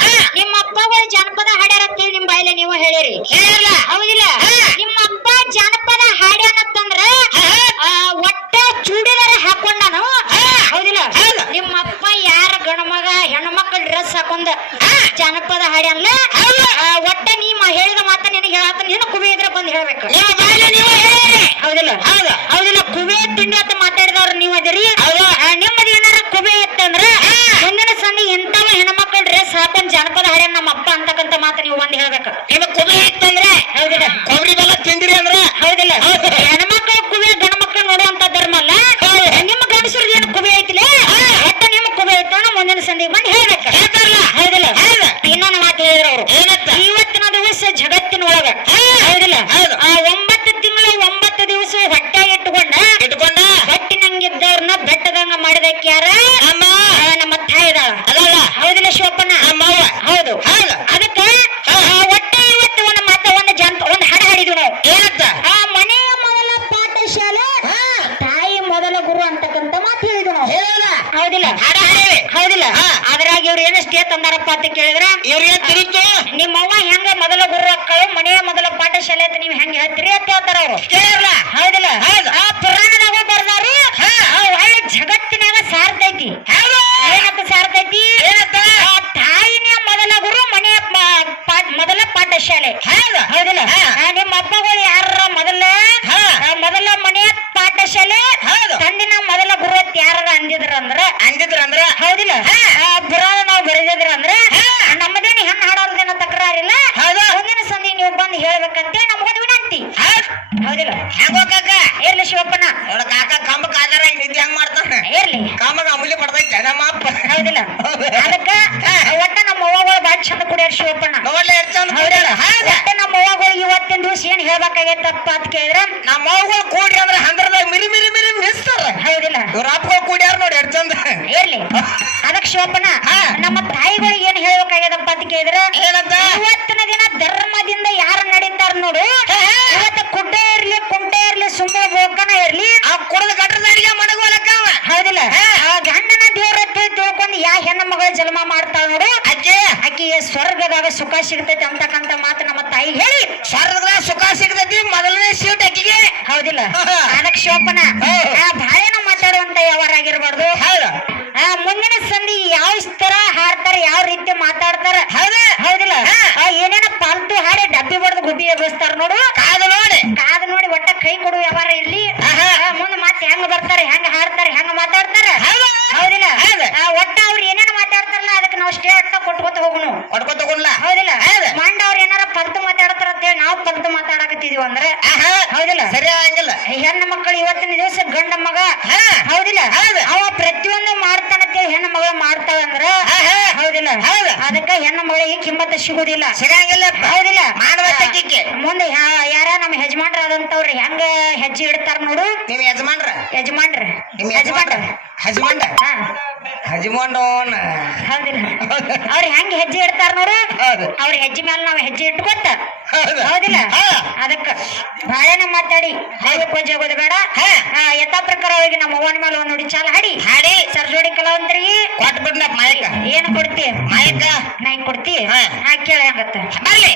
ಹಾ. ನಿಮ್ಮ ಅಪ್ಪಗಳು ಜಾನಪದ ಹಾಡ್ಯಾರ ಅಂತೇಳಿ ನಿಮ್ ಬಾಯಿಲೆ ನೀವು ಹೇಳಿರಿ ಹೇಳಿರಲ್ಲ ಹೌದಿಲ್ಲ. ನಿಮ್ಮ ಅಪ್ಪ ಜಾನಪದ ಹಾಡ್ಯಾನಂತಂದ್ರ ಒಟ್ಟ ಚೂಡಿದಾರ ಹಾಕೊಂಡಾನು. ಹೌದಿಲ್ಲ ಹೌದು. ನಿಮ್ಮ ಅಪ್ಪ ಯಾರ ಗಣಮಗ ಹೆಣ್ಮಕ್ಳ ಡ್ರೆಸ್ ಹಾಕೊಂಡ ಜನಪದ ಜಾನಪದ ಹಾಡ್ಯಾನ್ಲ ಹೌದು. ಆ, ಒಟ್ಟ ನೀ ಹೇಳಿದ ಮಾತ ನಿನಗೆ ಹೇಳತ್ತ ನೀನು ಕುಬಿ ಇದ್ರೆ ಬಂದ್ ಹೇಳ್ಬೇಕು ನಿಮ್ಮ ಹೌದಿಲ್ಲ ಹೌದು. ಹೌದಿಲ್ಲ ಕುಬೆ ತಿಂಡಿ ಅಂತ ಮಾತಾಡಿದವ್ರು ನೀವು ಅದಿರಿ ಹೌದು. ಆ, ನಿಮ್ಮದು ಏನಾರ ಕುಬೆ ಇತ್ತಂದ್ರ ಮುಂದಿನ ಸಂಧಿ ಇಂಥವ ಹೆಣ್ಮಕ್ಳ ಡ್ರೆಸ್ ಹಾಕೊಂಡ್ ಜಾನಪದ ಹಾಡ್ಯಾನ ನಮ್ಮ ಅಪ್ಪ ಅಂತಕ್ಕಂತ ಮಾತು ನೀವು ಬಂದ್ ಹೇಳ್ಬೇಕು. ನಿಮ್ಮ ಕುಬಿ ಇತ್ತಂದ್ರೆ ಹೌದಿಲ್ಲ ಕೊಬ್ಬರಿ ಬೆಲ್ಲ ತಿಂದಿರಿ ಅಂದ್ರೆ ಹೌದಿಲ್ಲ ಹೌದು. ಹೆಣ್ಮಕ್ಳ ಕುಬೆ ಗಣಮಕ್ಳು ನೋಡುವಂತ ಧರ್ಮ ಅಲ್ಲ. ನಿಮ್ಮ ಗಂಡಸರದ್ದು ಏನು ಕುಬೆ ಐತಿಲೆ? ಒಟ್ಟ ನಿಮ್ಮ ಕುಬೆ ಐತಾನ ಮುಂದಿನ ಸಂಧಿ ಬಂದು ಹೇಳ್ಬೇಕು. ಹೇಳ್ತಾರಲ್ಲ? ಹೌದಿಲ್ಲ? ಹೌದು. ಇನ್ನೊಂದು ಮಾತು ಹೇಳಿದ್ರು ಅವರು? ಇವತ್ತಿನ ದಿವಸ ಜಗತ್ತಿನೊಳಗ ಹೌದಲ್ಲ ಹೌದಿಲ್ಲ? ಹೌದು. ಆ ಒಂಬತ್ತು ತಿಂಗಳು ಒಂಬತ್ತು ದಿವಸ ಹೊಟ್ಟೆ ಇಟ್ಟುಕೊಂಡ ಇಟ್ಕೊಂಡ ಹೊಟ್ಟಿನಂಗಿದ್ದವ್ರನ್ನ ಬೆಟ್ಟದಂಗ ಮಾಡಿದಕ್ಕೆ ಯಾರ ನಮ್ಮ ಆ, ನಮ್ಮ ತಾಯಿ ಇದಾಳ ಅದಲ್ಲ ಹೌದಿಲ್ಲ ಶಿವಪ್ಪನ ನಮ್ಮವ್ವ ಹೌದು ಹೌದು. ಅದಕ್ಕ ಹಾ. ಆ, ಒಟ್ಟೆ ಇವತ್ತು ಒಂದು ಮಾತ ಒಂದು ಜಂತ ಒಂದು ಹಾಡು ಹಾಡಿದ್ವಿ ನಾವು ಏನಂತ ಆ ಮನೆಯ ಮೊದಲ ಪಾಠಶಾಲೆ ಹಾ. ತಾಯಿ ಮೊದಲ ಗುರು ಅಂತಕ್ಕಂತ ಮಾತು ಹೇಳಿದ್ವಿ ನಾವು ಹೇಳಿಲ್ಲ ಹೌದಿಲ್ಲ ಹಾಡ ಹಾಡೇವಿ. ಹೌದಿಲ್ಲ. ಅದ್ರಾಗ ಇವ್ರು ಸ್ಟೇ ತಂದಾರಪ್ಪ ಅಂತ ಕೇಳಿದ್ರ ಇವ್ರಿಗೆ ನಿಮ್ಮ ನಿಮ್ಮವ್ವ ಹೆಂಗ ಮೊದಲ ಗುರು ಅಕ್ಕಳು ಮನೆಯ ಮೊದಲ ಪಾಠಶಾಲೆ ಅಂತ ನೀವ್ ಹೆಂಗ ಹೇಳ್ತೀರಿ ಅಂತ ಹೇಳ್ತಾರ ಅವ್ರು. ಕೇಳಿಲ್ಲ ಹೌದಿಲ್ಲ? ಹೌದು. ಆ ಪುರಾಣದಾಗ ಬರ್ದಾರು. ಒಳ್ಳೆ ಜಗತ್ತಿನಾಗ ಸಾರ್ತೈತಿ ಹೌದು. ಏನಂತ ಸಾರ್ತೈತಿ ತಾಯಿನ ಮೊದಲ ಗುರು ಮನೆಯ ಮೊದಲ ಪಾಠಶಾಲೆ. ಹೌದು. ಹೌದಿಲ್ಲ ಹಾ. ಆ, ನಿಮ್ಮ ಅಪ್ಪಗಳು ಯಾರ ಮೊದಲ ಹಾ. ಆ, ಮೊದಲ ಮನೆಯ ಪಾಠಶಾಲೆ ಹೌದು. ತಂದಿನ ಮೊದಲ ಗುರು ಅಂತ ಯಾರ ಅಂದಿದ್ರ ಅಂದ್ರ ಅಂದಿದ್ರ ಅಂದ್ರ ಹೌದಿಲ್ಲ ಹಾ. ಆ, ಪುರಾಣ ನಾವು ಬರೆದಿದ್ರ ಅಂದ್ರೆ ಹಾ. ನಮ್ಮದೇನು ಹೆಣ್ಣು ಹಾಡೋದೇನೋ ತಕರಾರಿಲ್ಲ. ಹೌದು. ಮುಂದಿನ ಸಂಧಿ ನೀವು ಬಂದು ಹೇಳ್ಬೇಕಂತ ನಮಗೊಂದು ವಿನಂತಿ. ಹೌದಿಲ್ಲ? ಹೆಂಗೋ ಕಾಕ ಇರ್ಲಿ ಶಿವಪ್ಪನ ಅವಳ ಕಾಕ ಕಂಬ ಕಾದಾರ ನಿದ್ದೆ ಹೆಂಗ್ ಮಾಡ್ತಾನೆ? ಇರ್ಲಿ. ಕಾಮಗ ಅಮೂಲ್ಯ ಪಡ್ದೈತೆ ನಮ್ಮ ಅಪ್ಪ. ಹೌದಿಲ್ಲ? ಅದಕ್ಕ ಒಟ್ಟ ನಮ್ಮ ಅವ್ವಗಳು ಬಾಳ್ ಚಂದ ಕುಡಿಯಾರ ಶಿವಪ್ಪಣ್ಣ. ನೋಡ್ಲಿ ಎಷ್ಟ್ ಚಂದ ಹೌದಿಲ್ಲ? ಒಟ್ಟ ನಮ್ಮ ಅವ್ವಗಳು ಇವತ್ತಿನ ದಿವಸ ಏನ್ ಹೇಳ್ಬೇಕಾಗೈತಪ್ಪ ಅಂತ ಕೇಳಿದ್ರ? ನಮ್ಮ ಅವ್ವಗಳು ಕೂಡ್ರಿ ಅಂದ್ರೆ ಹಂದ್ರದಾಗ ಮಿರಿ ಮಿರಿ ಮಿರಿ ಮಿಸ್ತಾರ ಹೌದಿಲ್ಲ ಇವ್ರ ಅಪ್ಪಗಳು ಕೂಡ್ಯಾರ ನೋಡಿ ಎಷ್ಟು ಚಂದ ಇರ್ಲಿ ಅದಕ್ ಶಿವಪ್ಪನ ನಮ್ಮ ತಾಯಿಗಳಿಗೆ ಏನ್ ಹೇಳ್ಬೇಕಾಗ್ಯದಪ್ಪ ಅಂತ ಕೇಳಿದ್ರೆ ಏನಂತ? ಇವತ್ತಿನ ದಿನ ಧರ್ಮದಿಂದ ಯಾರು ನಡೀತಾರ ನೋಡು. ಇವತ್ತು ಕುಡ್ಡೆ ಇರ್ಲಿ ಕುಂಟೆ ಇರ್ಲಿ ಸುಮ್ಮನೆ ಬೋಕನ ಇರ್ಲಿ. ಆ ಕುಡದ ಗಟ್ರದ ಅಡಿಗೆ ಮಾಡಗೋಲಕ್ಕ ಹೌದಿಲ್ಲ. ಆ ಗಂಡನ ದೇವ್ರ ತಿಳ್ಕೊಂಡು ಯಾ ಹೆಣ್ಣ ಮಗಳ ಜನ್ಮ ಮಾಡ್ತಾಳ ನೋಡು. ಅಜ್ಜಿ. ಆಕಿಗೆ ಸ್ವರ್ಗದಾಗ ಸುಖ ಸಿಗ್ತೈತಿ ಅಂತಕ್ಕಂತ ಮಾತು ನಮ್ಮ ತಾಯಿ ಹೇಳಿ. ಸ್ವರ್ಗದಾಗ ಸುಖ ಸಿಗ್ತೈತಿ ಮೊದಲನೇ ಸೀಟ್ ಅಕ್ಕಿಗೆ ಹೌದಿಲ್ಲ. ಅದಕ್ಕೆ ಶಿವಪ್ಪನ ಬಾಳೆನ ಹೌದು. ಆ ಮುಂದಿನ ಸಂಧಿ ಯಾವ ತರ ಹಾಡ್ತಾರೆ ಯಾವ ರೀತಿ ಮಾತಾಡ್ತಾರ? ಹೌದು. ಹೌದಿಲ್ಲ? ಏನೇನ ಪಾಲ್ತು ಹಾಡಿ ಡಬ್ಬಿ ಬಡ್ದು ಗುಬ್ಬಿ ಎಬ್ಬಿಸ್ತಾರ ನೋಡು. ಕಾದು ನೋಡಿ. ಕಾದು ನೋಡಿ ಒಟ್ಟ ಕೈ ಕೊಡು ವ್ಯವಹಾರ ಇಲ್ಲಿ. ಮುಂದೆ ಮತ್ತೆ ಹೆಂಗ್ ಬರ್ತಾರೆ ಹೆಂಗ್ ಹಾಡ್ತಾರೆ ಹೆಂಗ್ ಮಾತಾಡ್ತಾರ? ಹೌದು. ಹೌದಿಲ್ಲ? ಒಟ್ಟ ಅವ್ರು ಏನೇನ ಮಾತಾಡ್ತಾರಲ್ಲ ಅದಕ್ಕೆ ನಾವು ಸ್ಟೇ ಅಟ್ಟ ಕೊಟ್ಕೊತ ಹೋಗುನು ಕೊಟ್ಕೊತ ಹೋಗಲ್ಲ ಹೌದಿಲ್ಲ? ಹೌದು. ಮಂಡ ಅವ್ರ ಏನಾರ ಪಲ್ತು ಮಾತಾಡ್ತಾರ ಅಂತ ಹೇಳಿ ನಾವು ಪಲ್ತು ಮಾತಾಡಕತ್ತಿದೀವಿ ಅಂದ್ರೆ? ಆಹಾ. ಹೌದಿಲ್ಲ? ಸರಿ ಆಗಂಗಿಲ್ಲ. ಹೆಣ್ಣ ಮಕ್ಕಳು ಇವತ್ತಿನ ದಿವಸ ಗಂಡ ಮಗ ಹಾ. ಹೌದಿಲ್ಲ ಹೌದು. ಅವ ಪ್ರತಿಯೊಂದು ಮಾಡ್ತಾನಂತ ಹೆಣ್ಣು ಮಗಳು ಮಾಡ್ತಾಳ ಅಂದ್ರ ಆಹಾ. ಹೌದಿಲ್ಲ ಹೌದು. ಅದಕ್ಕ ಹೆಣ್ಣು ಮಗಳಿಗೆ ಕಿಮ್ಮತ್ತ ಸಿಗುದಿಲ್ಲ. ಸಿಗಂಗಿಲ್ಲ ಹೌದಿಲ್ಲ. ಮಾಡುವ ತಕ್ಕಿಕ್ಕೆ ಮುಂದೆ ಯಾರ ನಮ್ಮ ಯಜಮಾನ್ರಾದಂತವ್ರು ಹೆಂಗ ಹೆಜ್ಜೆ ಇಡ್ತಾರ ನೋಡು. ನಿಮ್ ಯಜಮಾನ್ರ? ಯಜಮಾನ್ರ. ನಿಮ್ ಯಜಮಾನ್ರ? ಯಜಮಾನ್ರ. ಹಜಮಾಂಡ ಹಾ. ಹಜಮಾಂಡೋನ್ ಅವ್ರು ಹೆಂಗ್ ಹೆಜ್ಜೆ ಇಡ್ತಾರ ನೋಡು ಹೌದು. ಅವ್ರ ಹೆಜ್ಜೆ ಮೇಲೆ ನಾವ್ ಹೆಜ್ಜೆ ಇಟ್ಕೊತ ಹೌದು. ಹೌದಿಲ್ಲ? ಹಾ. ಅದಕ್ಕ ಬಾಳೆನ ಮಾತಾಡಿ. ಹಾಗೆ ಪೂಜೆ ಹೋಗೋದು ಬೇಡ. ಹಾ. ಆ, ಯಥಾ ಪ್ರಕಾರ ಹೋಗಿ ನಮ್ಮ ಅವ್ವನ ಮೇಲೆ ಒಂದ್ ನುಡಿ ಚಾಲ ಹಾಡಿ. ಹಾಡಿ. ಸರ್ಜೋಡಿ ಕಲಾವಂತರಿಗೆ ಕೊಟ್ಬಿಡ್ನ ಮಾಯಕ ಏನ್ ಕೊಡ್ತಿ? ಮಾಯಕ ನಾ ಕೊಡ್ತಿ? ಹಾ. ಹಾ ಕೇಳ ಹೆಂಗತ್ತ? ಬರ್ಲಿ.